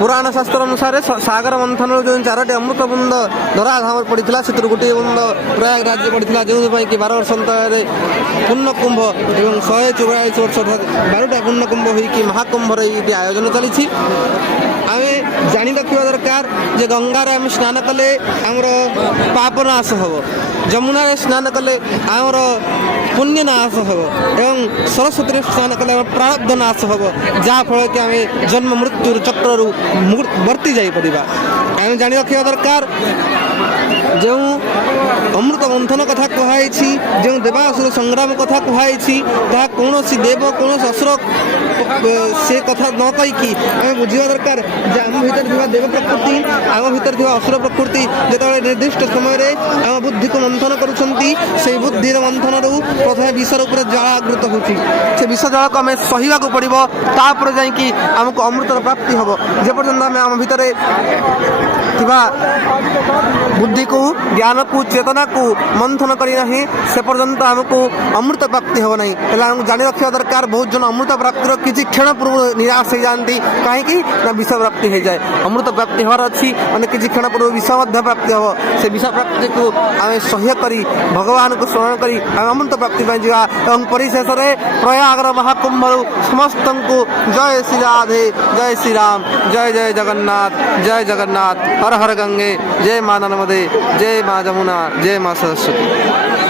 पुराण शास्त्र अनुसार सागर मंथन जो 4टी अमृत बुंद धराधाम पड़ा से गोटे बुंद प्रयाग राज्य पड़ा जो कि 12 वर्ष अंतरे पूर्ण कुंभ और 144 वर्ष अर्थात 12टा पूर्ण कुंभ हो महाकुंभर ये आयोजन चली आम जाणी रखा दरकार जे गंगार आम स्नान कले आमर पाप नाश हम जमुना स्नान कले आमर पुण्य नाश हम एवं सरस्वती स्नान कले प्रारब्ध नाश हम जहाँफल कि आम जन्म मृत्यु चक्रु वर्ती जापड़ा आम जाणी रखा दरकार जो अमृत मंथन कथा कहुई जो देवासुर संग्राम कथा कहुई कौन देव कौन असुर से कथा न कहीकि आम बुझा दरकार आम भर देव प्रकृति आम भर असुर प्रकृति जो निर्दिष्ट समय आम बुद्धि को मंथन करुँच बुद्धि मंथन रू प्रथम विष रूप जलावृत होती विष जल को आम सहवा पड़ो तापर जाकि आमको अमृतर प्राप्ति हम जेपर्यंत आम आम भर बुद्धि को ज्ञान को चेतना को मंथन करना से पर्यंत आमको अमृत प्राप्ति हम ना जानी रखा दरकार बहुत जन अमृत प्राप्तिर किसी क्षण पूर्व निराश हो जाती कहीं विष प्राप्ति हो जाए अमृत प्राप्ति हमार अच्छी मैंने किसी क्षण पूर्व विष प्राप्ति हम से विष प्राप्ति को आम सह्य करी भगवान को स्मरण करी अमृत प्राप्ति जा परिशेष में प्रयागर महाकुंभ समस्त को जय श्री राधे जय श्री राम जय जय जगन्नाथ हर हर गंगे जय माँ नर्मदे जय माँ जमुना जय माँ सरस्वती।